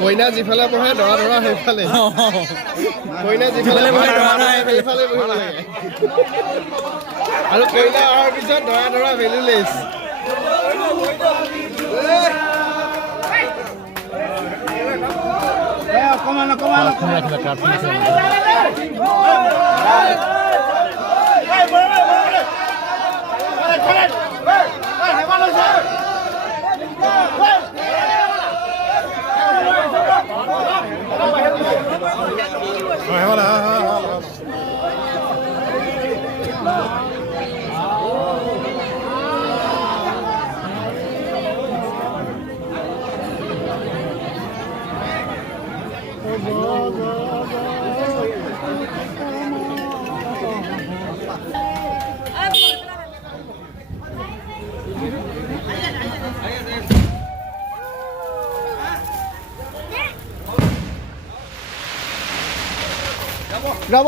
কইনা যিফালে বহে দৰা দৰা সেইফালে কইনা যিফালে বহে দৰা দৰা সেইফালে বহিব লাগে আৰু কইনা অহাৰ পিছত দৰা দৰা ভেলুলেছ অকমান যাব